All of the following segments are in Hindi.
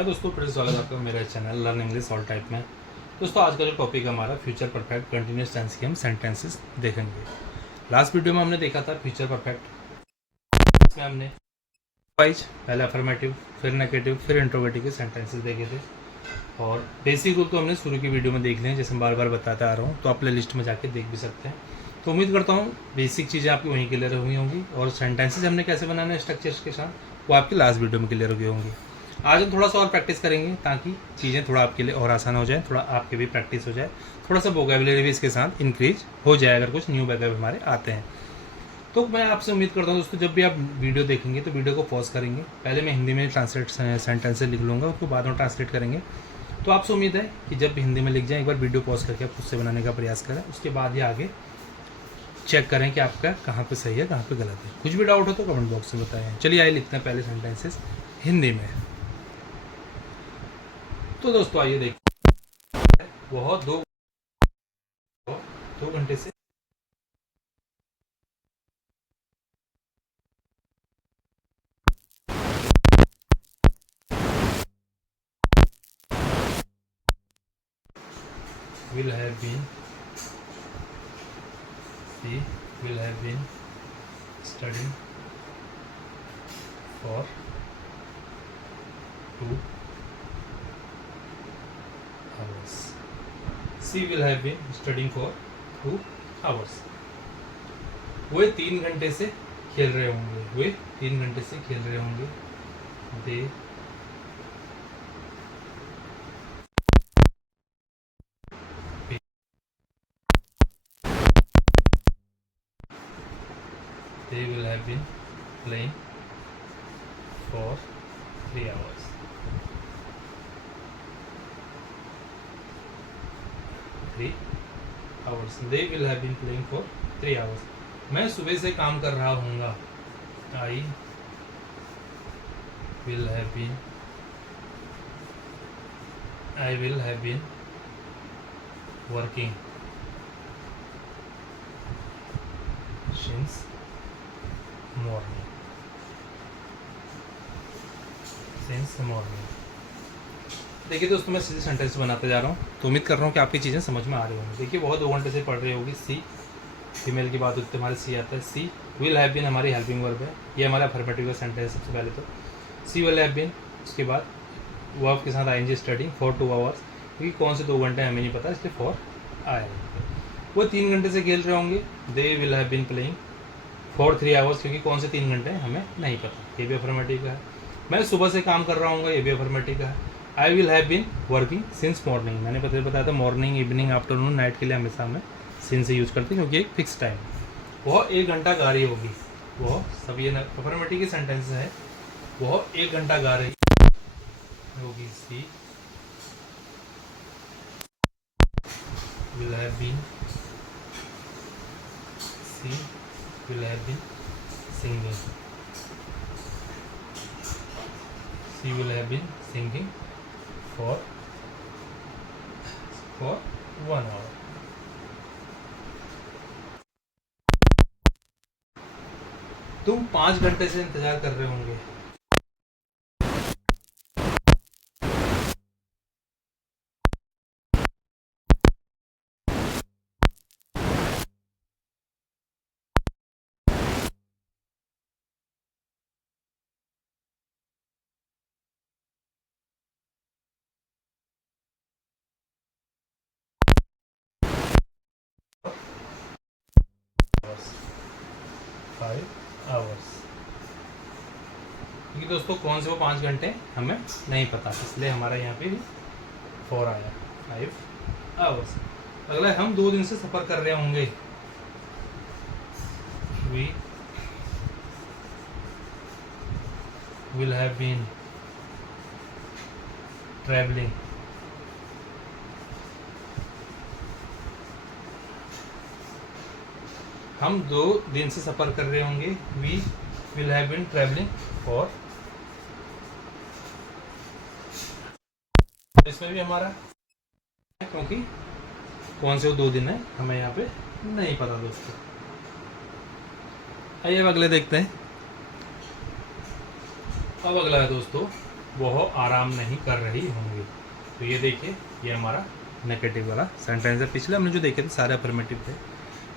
हाय दोस्तों, फिर से स्वागत है आपका मेरे channel learn English all type में। दोस्तों आज का जो टॉपिक है हमारा फ्यूचर परफेक्ट कंटिन्यूस टेंस के हम सेंटेंसेस देखेंगे। लास्ट वीडियो में हमने देखा था फ्यूचर परफेक्ट, इसमें हमने वाइज पहले अफर्मेटिव, फिर नेगेटिव, फिर इंट्रोगेटिव के सेंटेंसेस देखे थे। और बेसिक रूल तो हमने शुरू की वीडियो में देख लिए, जैसे मैं बार बार बताते आ रहा हूँ, तो आप प्ले लिस्ट में जाके देख भी सकते हैं। तो उम्मीद करता हूँ बेसिक चीज़ें आपकी वहीं क्लियर हुई होंगी और सेंटेंसेस हमने कैसे बनाने हैं स्ट्रक्चर्स के साथ वो आपकी लास्ट वीडियो में क्लियर हुई होंगी। आज हम थोड़ा सा और प्रैक्टिस करेंगे ताकि चीज़ें थोड़ा आपके लिए और आसान हो जाए, थोड़ा आपके भी प्रैक्टिस हो जाए, थोड़ा सा वोकेबुलरी भी इसके साथ इंक्रीज हो जाए अगर कुछ न्यू वोकैब हमारे आते हैं। तो मैं आपसे उम्मीद करता हूँ दोस्तों, जब भी आप वीडियो देखेंगे तो वीडियो को पॉज करेंगे। पहले मैं हिंदी में ट्रांसलेट सेंटेंसेस लिख लूँगा, उसको बाद में ट्रांसलेट करेंगे। तो आपसे उम्मीद है कि जब भी हिंदी में लिख जाए एक बार वीडियो पॉज करके आप खुद से बनाने का प्रयास करें, उसके बाद ही आगे चेक करें कि आपका कहाँ पे सही है कहाँ पे गलत है। कुछ भी डाउट हो तो कमेंट बॉक्स में बताएं। चलिए आइए लिखते हैं पहले सेंटेंसेस हिंदी में। तो दोस्तों आइए देखिए, वह दो घंटे से will have been she will have been studying for 2 hours. She will have been studying for 2 hours. वे 3 घंटे से खेल रहे होंगे। वे 3 घंटे से खेल रहे होंगे। They they will have been playing for 3 hours. They will have been playing for 3 hours. मैं सुबह से काम कर रहा हूँगा। I will have been working since morning. देखिए दोस्तों, मैं सीधे सेंटेंस बनाते जा रहा हूँ, तो उम्मीद कर रहा हूँ कि आपकी चीज़ें समझ में आ रही होंगी। देखिए बहुत 2 घंटे से पढ़ रही होगी। सी फीमेल की बात होती है, हमारे सी आता है। सी विल हैव बीन हमारी हेल्पिंग वर्ब है, ये हमारा अफर्मेटिव का सेंटेंस है। सबसे पहले तो सी विल हैव बीन, उसके बाद वर्ब के साथ आएंगे स्टडिंग फॉर 2 आवर्स, क्योंकि कौन से 2 घंटे हमें नहीं पता, इसलिए फॉर आएगा। वो 3 घंटे से खेल रहे होंगे। They will have been playing for 3 hours, क्योंकि कौन से 3 घंटे हमें नहीं पता, ये भी अफर्मेटिव का है। मैं सुबह से काम कर रहा हूँ, ये भी अफर्मेटिव का है। I will have been working since morning, मैंने बताया था मॉर्निंग, इवनिंग, आफ्टरनून, नाइट के लिए हमेशा हमें सिंस से यूज़ करते हैं क्योंकि एक फिक्स टाइम। वह 1 घंटा गा रही होगी। वह सब ये अफर्मेटिव के सेंटेंस है। वह 1 घंटा गा रही होगी। सी will have been singing. She will have been singing for 1 hour. तुम 5 घंटे से इंतजार कर रहे होंगे। क्योंकि दोस्तों कौन से वो 5 घंटे हमें नहीं पता, इसलिए हमारा यहाँ पे भी 4 आया, 5 आवर्स। अगला हम 2 दिन से सफ़र कर रहे होंगे। We will have been traveling हम 2 दिन से सफ़र कर रहे होंगे। We will have been traveling for, इसमें भी हमारा, क्योंकि कौन से वो 2 दिन है हमें यहाँ पे नहीं पता दोस्तों। आइए अब अगले देखते हैं। अब अगला है दोस्तों वह आराम नहीं कर रही होंगी। तो ये देखिए, ये हमारा नेगेटिव वाला सेंटेंस है। पिछले हमने जो देखे थे सारे अफर्मेटिव थे,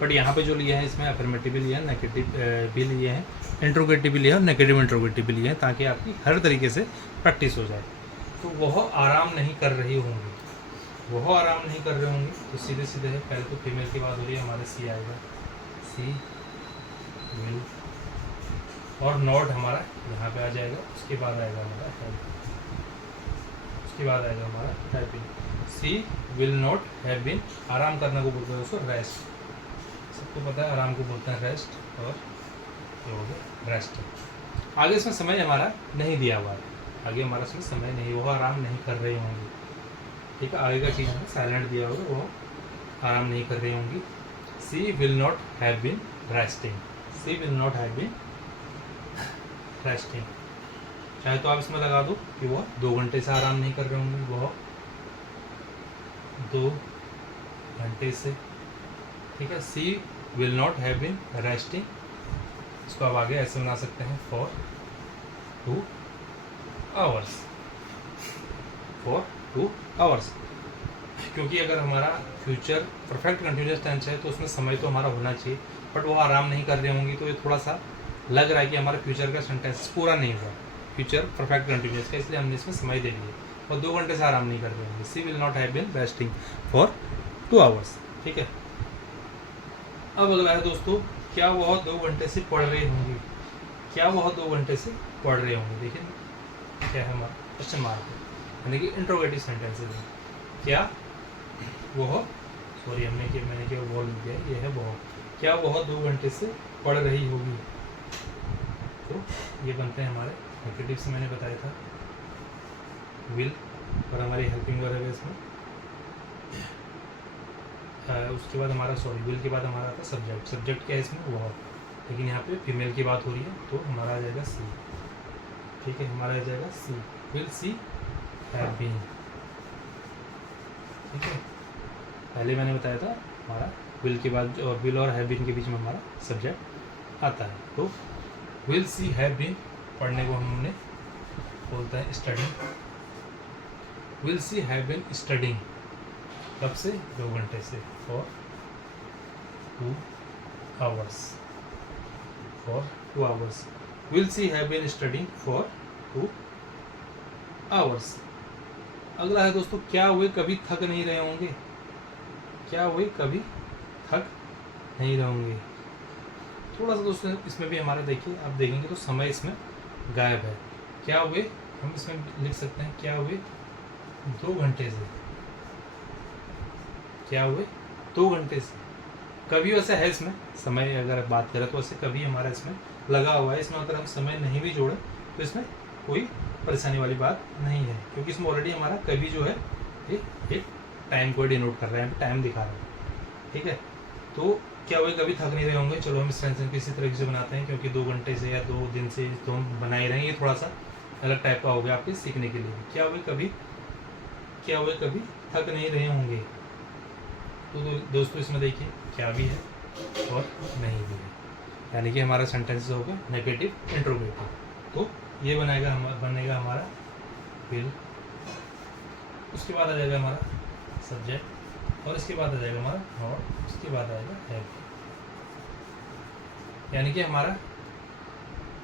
बट यहाँ पे जो लिया है इसमें अफर्मेटिव भी लिया है, नेगेटिव भी लिए हैं, इंट्रोगेटिव भी लिया है और नेगेटिव इंट्रोगेटिव भी लिए हैं, ताकि आपकी हर तरीके से प्रैक्टिस हो जाए। तो वह आराम नहीं कर रही होंगी, वह आराम नहीं कर रहे होंगे, तो सीधे सीधे है। पहले तो फीमेल की बात हो रही है, हमारे सी आएगा, सी विल, और नॉट हमारा यहाँ पे आ जाएगा। उसके बाद आएगा हमारा हैव, उसके बाद आएगा हमारा have been. She will not have been, आराम करने को बोलते हैं उसको रेस्ट, सबको पता है आराम को बोलते हैं रेस्ट, और ये हो गया रेस्ट। आगे इसमें समय हमारा नहीं दिया हुआ है, आगे हमारा इसमें समय नहीं, वो आराम नहीं कर रही होंगी। ठीक है, आगे का चीज़ हमें साइलेंट दिया होगा, वो आराम नहीं कर रही होंगी। She will not have been resting, she will not have been resting. चाहे तो आप इसमें लगा दो कि वह 2 घंटे से आराम नहीं कर रहे होंगे, वह 2 घंटे से। ठीक है, she will not have been resting, इसको आप आगे ऐसे बना सकते हैं, फॉर 2 आवर्स, फॉर 2 आवर्स। क्योंकि अगर हमारा फ्यूचर परफेक्ट कंटिन्यूअस टेंस है तो उसमें समय तो हमारा होना चाहिए, बट वो आराम नहीं कर रही होंगी, तो ये थोड़ा सा लग रहा है कि हमारा फ्यूचर का सेंटेंस पूरा नहीं हुआ, फ्यूचर परफेक्ट कंटिन्यूअस का, इसलिए हमने इसमें समय दे दिया। और 2 घंटे से आराम नहीं कर रहे होंगे, she will not have been resting for 2 hours. ठीक है, अब अगला है दोस्तों, क्या वह 2 घंटे से पढ़ रही होंगी, क्या वह 2 घंटे से पढ़ रहे होंगे। देखिए क्या है हमारा क्वेश्चन मार्क है, यानी कि इंट्रोगेटिव सेंटेंसेस है। क्या वह, सॉरी मैंने क्या बोल दिया, ये है वह, क्या वह 2 घंटे से पढ़ रही होगी। तो ये बनते हैं हमारे नेगेटिव से, मैंने बताया था विल, और हमारी हेल्पिंग वर्ब है इसमें। उसके बाद हमारा, सॉरी विल के बाद हमारा आता सब्जेक्ट, सब्जेक्ट क्या है इसमें वह, लेकिन यहाँ पे फीमेल की बात हो रही है, तो हमारा आ जाएगा सी। ठीक है, हमारा आ जाएगा सी, विल सी हैव बीन। ठीक है, पहले मैंने बताया था हमारा विल के बाद, और विल और हैव बीन के बीच में हमारा सब्जेक्ट आता है। तो विल सी हैव बीन पढ़ने को हमने बोलता है studying, will she have been studying, कब से, 2 घंटे से, for 2 hours, for 2 hours. Will she have been studying for 2 hours. अगला है दोस्तों, क्या वे कभी थक नहीं रहे होंगे, क्या वे कभी थक नहीं रहे होंगे। थोड़ा सा दोस्तों इसमें भी हमारा देखिए, आप देखेंगे तो समय इसमें गायब है। क्या वे, हम इसमें लिख सकते हैं, क्या वे 2 घंटे से, क्या हुए 2 घंटे से। कभी वैसे है इसमें समय, अगर बात करें तो वैसे कभी हमारा इसमें लगा हुआ है, इसमें अगर हम समय नहीं भी जोड़े तो इसमें कोई परेशानी वाली बात नहीं है, क्योंकि इसमें ऑलरेडी हमारा कभी जो है ये एक टाइम को डिनोट कर रहा है, टाइम दिखा रहा है। ठीक है, तो क्या हुए कभी थक नहीं रहे होंगे। चलो हम इस सेंटेंस को इसी तरीके से बनाते हैं, क्योंकि 2 घंटे से या 2 दिन से तो हम बना ही रहे हैं, ये थोड़ा सा अलग टाइप का हो गया आपके सीखने के लिए। क्या हुए कभी, क्या हुए कभी थक नहीं रहे होंगे। तो दोस्तों इसमें देखिए क्या भी है और नहीं भी है, यानी कि हमारा सेंटेंस होगा नेगेटिव इंट्रोगेटिव। तो ये बनेगा हमारा विल, उसके बाद आ जाएगा हमारा सब्जेक्ट, और इसके बाद आ जाएगा हमारा नॉट, उसके बाद आएगा हैव। यानी कि हमारा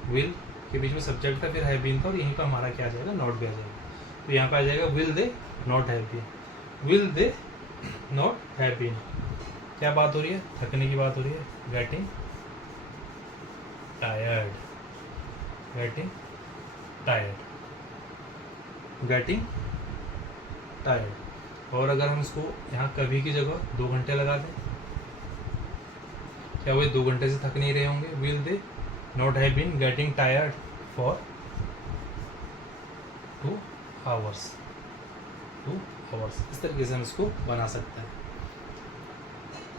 विल के बीच में सब्जेक्ट था, फिर हैव बीन था, और यहीं पर हमारा क्या आ जाएगा, नॉट भी आ जाएगा। तो यहाँ पे आ जाएगा will they not have been, will they not have been. क्या बात हो रही है, थकने की बात हो रही है, getting tired, getting tired, getting tired. और अगर हम इसको यहाँ कभी की जगह 2 घंटे लगा दें, क्या वे 2 घंटे से थक नहीं रहे होंगे। Will they not have been getting tired for 2 hours, 2 hours. इस तरीके से हम इसको बना सकते हैं।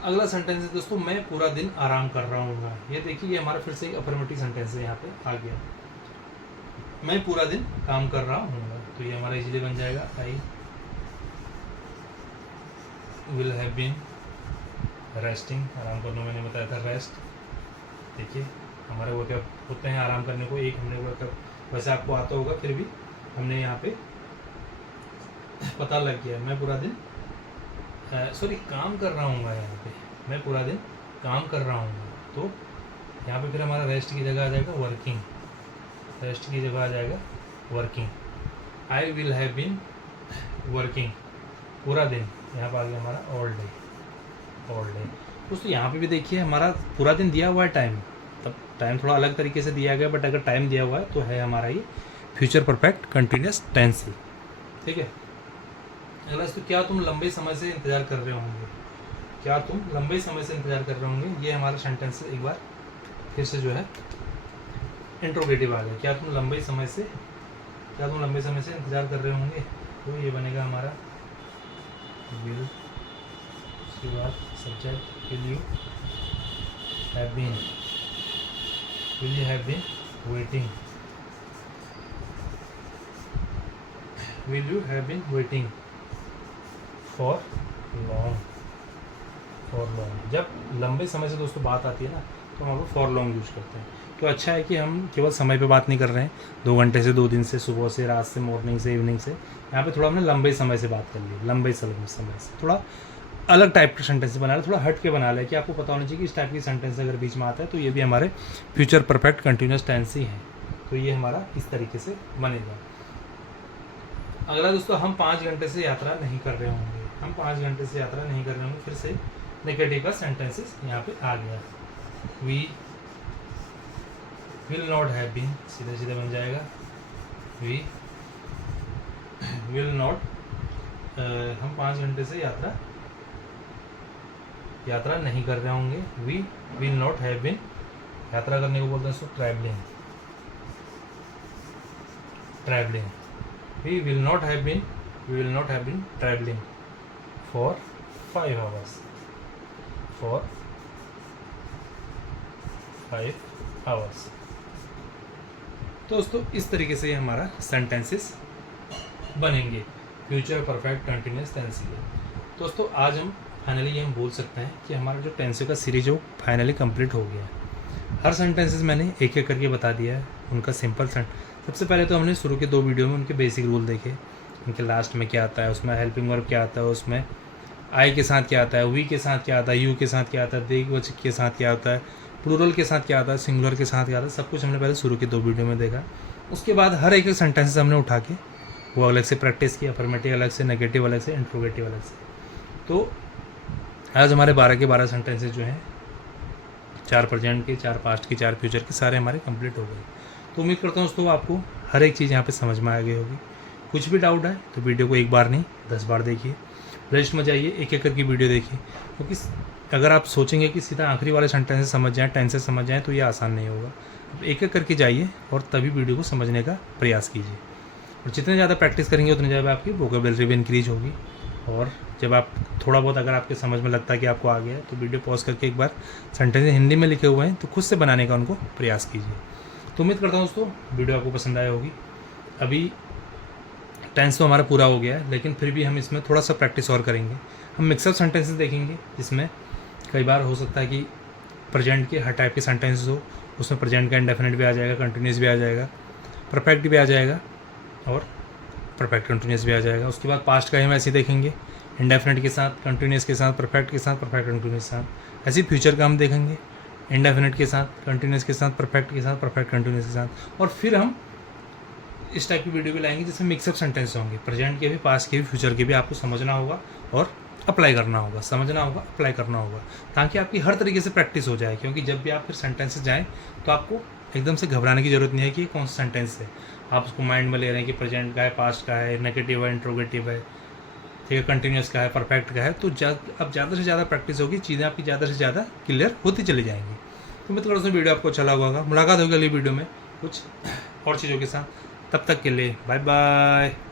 अगला सेंटेंस है दोस्तों, मैं पूरा दिन आराम कर रहा हूँ। ये देखिए, ये हमारा फिर से एक अफर्मेटिव सेंटेंस है, यहाँ पे आ गया, मैं पूरा दिन काम कर रहा हूँ। तो ये हमारा इजीली बन जाएगा, I will have been resting, आराम करना मैंने बताया था रेस्ट। देखिए हमारे वो क्या होते हैं आराम करने को, एक हमने वो वैसे आपको आता होगा, फिर भी हमने यहाँ पे पता लग गया मैं पूरा दिन काम कर रहा हूँ, यहाँ पे मैं पूरा दिन काम कर रहा हूँ। तो यहाँ पे फिर हमारा रेस्ट की जगह आ जाएगा वर्किंग, रेस्ट की जगह आ जाएगा working. I will have been working, पूरा दिन, यहाँ पर आ गया हमारा ऑल डे। दोस्तों यहाँ पे भी देखिए हमारा पूरा दिन दिया हुआ है टाइम, तब टाइम थोड़ा अलग तरीके से दिया गया, बट अगर टाइम दिया हुआ है तो है हमारा ये फ्यूचर परफेक्ट कंटिन्यूस टेंस ही। ठीक है, अगला तो क्या तुम लंबे समय से इंतज़ार कर रहे होंगे, क्या तुम लंबे समय से इंतज़ार कर रहे होंगे, ये हमारा सेंटेंस एक बार फिर से जो है इंट्रोगेटिव आ गया। क्या तुम लंबे समय से इंतज़ार कर रहे होंगे, तो ये बनेगा हमारा विल, उसके बाद subject will you have been waiting, will you have been waiting for long. जब लंबे समय से दोस्तों बात आती है ना, तो हम फॉर लॉन्ग यूज करते हैं। तो अच्छा है कि हम केवल समय पे बात नहीं कर रहे हैं, 2 घंटे से, 2 दिन से, सुबह से, रात से, मॉर्निंग से, इवनिंग से। यहाँ पे थोड़ा हमने लंबे समय से बात कर ली, लंबे समय से थोड़ा अलग टाइप का सेंटेंस बना लिया, थोड़ा हट के बना लिया कि आपको पता होना चाहिए कि इस टाइप की सेंटेंस अगर बीच में आता है तो ये भी हमारे फ्यूचर परफेक्ट कंटिन्यूस टेंस ही है। तो ये हमारा इस तरीके से बनेगा। अगला दोस्तों, हम 5 घंटे से यात्रा नहीं कर रहे होंगे, हम 5 घंटे से यात्रा नहीं कर रहे होंगे, फिर से नेगेटिव का सेंटेंसेस यहाँ पे आ गया। We will not have been, सीधे सीधे बन जाएगा वी विल नॉट, हम 5 घंटे से यात्रा नहीं कर रहे होंगे। We will not have been, यात्रा करने को बोलते हैं so travelling. We will not have been travelling for 5 hours, फॉर 5 hours। दोस्तों इस तरीके से हमारा सेंटेंसेस बनेंगे फ्यूचर परफेक्ट कंटिन्यूस टेंस के। दोस्तों आज हम फाइनली ये हम बोल सकते हैं कि हमारा जो टेंस का सीरीज है वो फाइनली कंप्लीट हो गया है। हर सेंटेंसेस मैंने एक एक करके बता दिया है, उनका सिंपल सबसे पहले तो हमने शुरू के 2 वीडियो में उनके बेसिक रूल देखे, उनके लास्ट में क्या आता है, उसमें हेल्पिंग वर्ब क्या आता है, उसमें आई के साथ क्या आता है, वी के साथ क्या आता है, यू के साथ क्या आता है, द्विवचक के साथ क्या आता है, प्लूरल के साथ क्या आता है, सिंगुलर के साथ क्या आता है, सब कुछ हमने पहले शुरू के 2 वीडियो में देखा। उसके बाद हर एक सेंटेंसेस हमने उठा के वो अलग से प्रैक्टिस की, अफर्मेटिव अलग से, नेगेटिव अलग से, इंट्रोगेटिव अलग से। तो आज हमारे 12 के 12 सेंटेंसेस जो हैं, 4 प्रेजेंट के, 4 पास्ट के, 4 फ्यूचर के, सारे हमारे कंप्लीट हो गए। तो उम्मीद करता हूँ दोस्तों आपको हर एक चीज़ यहाँ पे समझ में आ गई होगी। कुछ भी डाउट है तो वीडियो को एक बार नहीं 10 बार देखिए, प्लेलिस्ट में जाइए, एक एक करके वीडियो देखिए, क्योंकि अगर आप सोचेंगे कि सीधा आखिरी वाले सेंटेंसेस समझ जाएँ, टेंसेस समझ जाएँ, तो ये आसान नहीं होगा। एक एक करके जाइए और तभी वीडियो को समझने का प्रयास कीजिए। और जितने ज़्यादा प्रैक्टिस करेंगे उतनी ज़्यादा आपकी वोकेबलरी भी इंक्रीज होगी। और जब आप थोड़ा बहुत अगर आपके समझ में लगता है कि आपको आ गया है, तो वीडियो पॉज करके एक बार सेंटेंस हिंदी में लिखे हुए हैं तो खुद से बनाने का उनको प्रयास कीजिए। तो उम्मीद करता हूँ दोस्तों वीडियो आपको पसंद आया होगी। अभी टेंस तो हमारा पूरा हो गया है, लेकिन फिर भी हम इसमें थोड़ा सा प्रैक्टिस और करेंगे। हम मिक्सअप सेंटेंसेस देखेंगे, जिसमें कई बार हो सकता है कि प्रेजेंट के हर टाइप के सेंटेंसेस हो, उसमें प्रेजेंट का इंडेफिनिट भी आ जाएगा, कंटिन्यूस भी आ जाएगा, परफेक्ट भी आ जाएगा और परफेक्ट कंटिन्यूस भी आ जाएगा। उसके बाद पास्ट का ही हम ऐसे देखेंगे, इंडेफिनिट के साथ, कंटिन्यूस के साथ, परफेक्ट के साथ, परफेक्ट कंटिन्यूस के साथ। ऐसे फ्यूचर का हम देखेंगे, इंडेफिनिट के साथ, कंटिन्यूस के साथ, परफेक्ट के साथ, परफेक्ट कंटिन्यूस के साथ। और फिर हम इस टाइप की वीडियो भी लाएंगे जिसमें मिक्सअप सेंटेंस होंगे, प्रेजेंट के भी, पास्ट के भी, फ्यूचर के भी। आपको समझना होगा और अप्लाई करना होगा, समझना होगा, अप्लाई करना होगा, ताकि आपकी हर तरीके से प्रैक्टिस हो जाए। क्योंकि जब भी आप फिर सेंटेंसेस जाएँ तो आपको एकदम से घबराने की ज़रूरत नहीं है कि कौन सा सेंटेंस है। आप उसको माइंड में ले रहे हैं कि प्रेजेंट का है, पास्ट का है, नेगेटिव है, इंट्रोगेटिव है, ठीक है, कंटिन्यूस का है, परफेक्ट का है। तो अब ज़्यादा से ज़्यादा प्रैक्टिस होगी, चीज़ें आपकी ज़्यादा से ज़्यादा क्लियर होती चली जाएंगी। तो मैं थोड़ा सा वीडियो आपको अच्छा लगा होगा। मुलाकात होगी अगली वीडियो में कुछ और चीज़ों के साथ। तब तक के लिए बाय बाय।